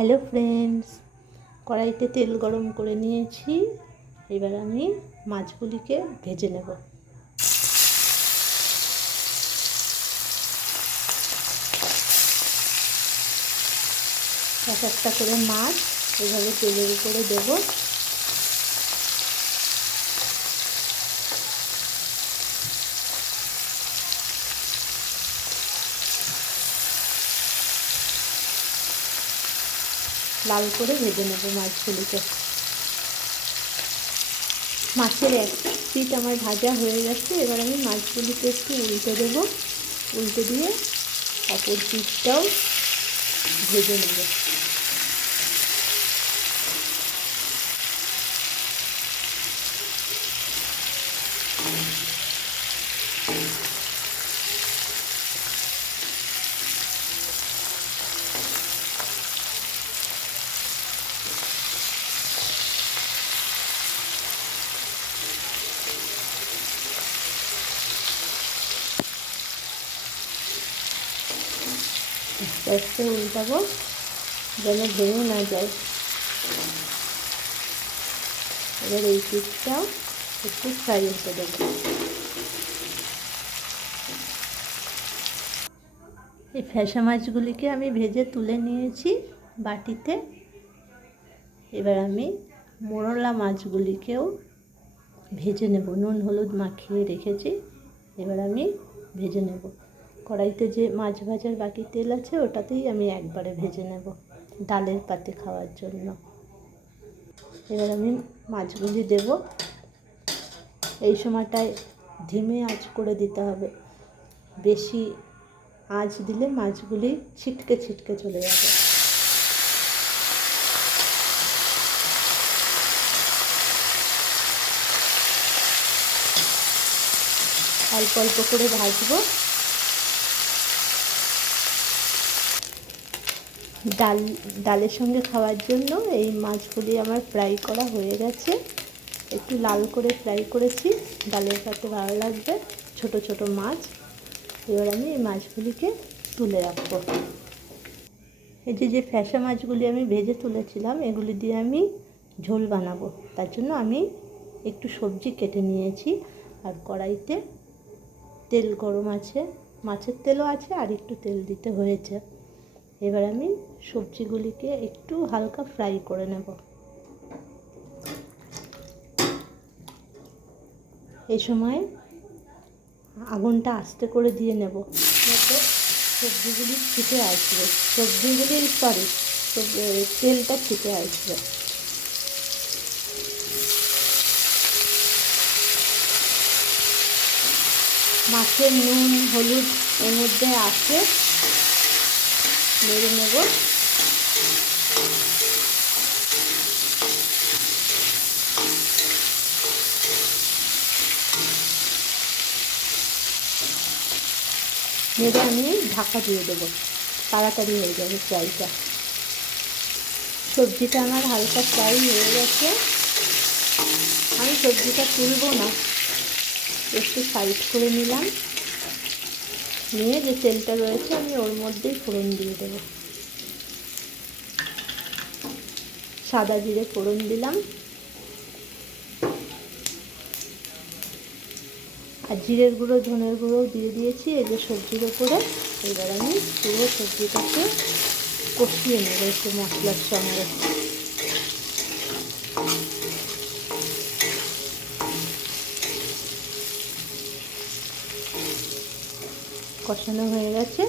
Hello friends, কড়াইতে তেল গরম করে নিয়েছি। এবার আমি মাছগুলিকে ভেজে নেব। এক একটা করে মাছ এভাবে তেলের উপরে দেব। লাল করে ভেজে নেব মাছগুলিকে। মাছের এক পিঠ আমার ভাজা হয়ে গেছে। এবার আমি মাছগুলিকে একটু উল্টে দেব। উল্টে দিয়ে অপর পিঠটাও ভেজে নেব। আস্তে আস্তে উল্টাবো যেন ভেঙে না যায়। এবার এই পিঠটাও একটু ফ্রাই হতে দেবো। এই ফ্যাসা মাছগুলিকে আমি ভেজে তুলে নিয়েছি বাটিতে। এবার আমি মোরলা মাছগুলিকেও ভেজে নেব। নুন হলুদ মাখিয়ে রেখেছি, এবার আমি ভেজে নেব। কড়াইতে যে মাছ ভাজার বাকি তেল আছে ওটাতেই আমি একবারে ভেজে নেব ডালের পাতে খাওয়ার জন্য। এবার আমি মাছগুলি দেব। এই সময়টায় ধিমে আঁচ করে দিতে হবে। বেশি আঁচ দিলে মাছগুলি ছিটকে ছিটকে চলে যাবে। অল্প অল্প করে ভাজবো। ডালের সঙ্গে খাওয়ার জন্য এই মাছগুলি আমার ফ্রাই করা হয়ে গেছে। একটু লাল করে ফ্রাই করেছি, ডালের সাথে ভালো লাগবে। ছোট ছোট মাছ। এবার আমি এই মাছগুলিকে তুলে রাখবো। এই যে ফ্যাসা মাছগুলি আমি ভেজে তুলেছিলাম, এগুলি দিয়ে আমি ঝোল বানাবো। তার জন্য আমি একটু সবজি কেটে নিয়েছি। আর কড়াইতে তেল গরম আছে, মাছের তেলও আছে, আর একটু তেল দিতে হয়েছে। এবার আমি সবজিগুলিকে একটু হালকা ফ্রাই করে নেব। এই সময় আগুনটা আস্তে করে দিয়ে নেব, যাতে সবজিগুলি ছিটে আসবে। তেলটা ছিটে আসবে। মাছের নুন হলুদ এর মধ্যে আছে, নেড়ে নেব। নেড়ে আমি ঢাকা দিয়ে দেবো, তাড়াতাড়ি হয়ে যাবে ফ্রাইটা। সবজিটা আমার হালকা ফ্রাই হয়ে গেছে। আমি সবজিটা তুলবো না, একটু সাইড করে নিলাম। নিয়ে যে তেলটা রয়েছে আমি ওর মধ্যেই ফোড়ন দিয়ে দেবো। সাদা জিরে ফোড়ন দিলাম, আর জিরের গুঁড়ো ধনের গুঁড়োও দিয়ে দিয়েছি এই যে সবজির ওপরে। এবার আমি পুরো সবজিটাকে কষিয়ে নেব একটু মশলার সঙ্গে। কষানো হয়ে গেছে।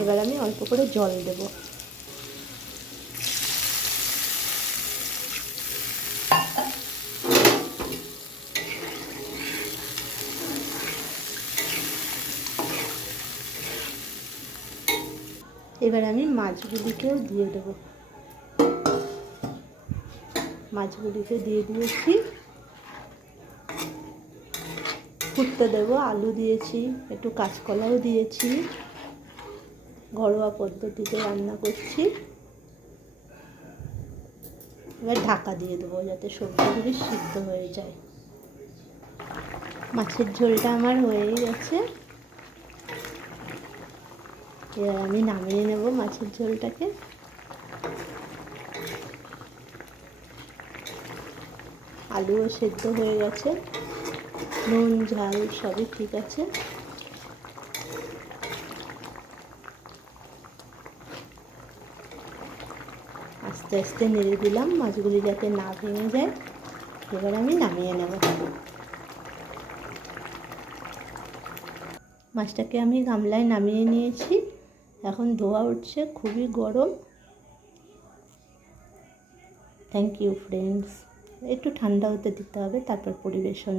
এবার আমি অল্প করে জল দেব। এবার আমি মাছগুলিকেও দিয়ে দেব। মাছগুলিকে দিয়ে দিয়েছি, ফুটতে দেব। আলু দিয়েছি, একটু কাঁচকলাও দিয়েছি। ঘরোয়া পদ্ধতিতে রান্না করছি। এবার ঢাকা দিয়ে দেবো যাতে সবজিগুলি সিদ্ধ হয়ে যায়। মাছের ঝোলটা আমার হয়েই গেছে। এবার আমি নামিয়ে নেব মাছের ঝোলটাকে। আলুও সেদ্ধ হয়ে গেছে, নুন ঝাল সবই ঠিক আছে। আস্তে আস্তে নেড়ে দিলাম মাছগুলি যাতে না ভেঙে যায়। এবার আমি নামিয়ে নেব। মাছটাকে আমি গামলায় নামিয়ে নিয়েছি, এখন ধোয়া উঠছে, খুবই গরম। Thank you friends. একটু ঠান্ডা হতে দিতে হবে, তারপর পরিবেশন।